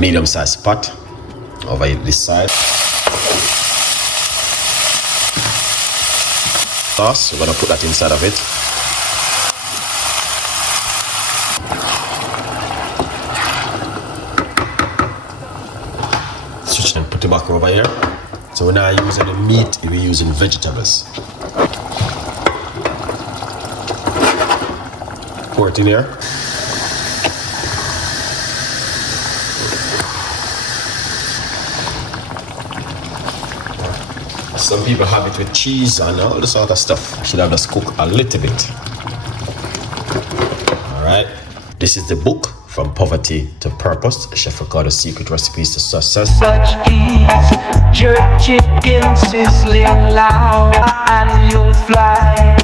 medium-sized pot over this side. Sauce, we're gonna put that inside of it. Switch and put it back over here. So we're not using the meat, we're using vegetables. Pour it in here. Some people have it with cheese and all this sort of stuff. Should have just cook a little bit. Alright. This is the book, From Poverty to Purpose, Chef Ricardo's Secret Recipes to Success. Such ease, jerk chicken sizzling loud, and you'll fly.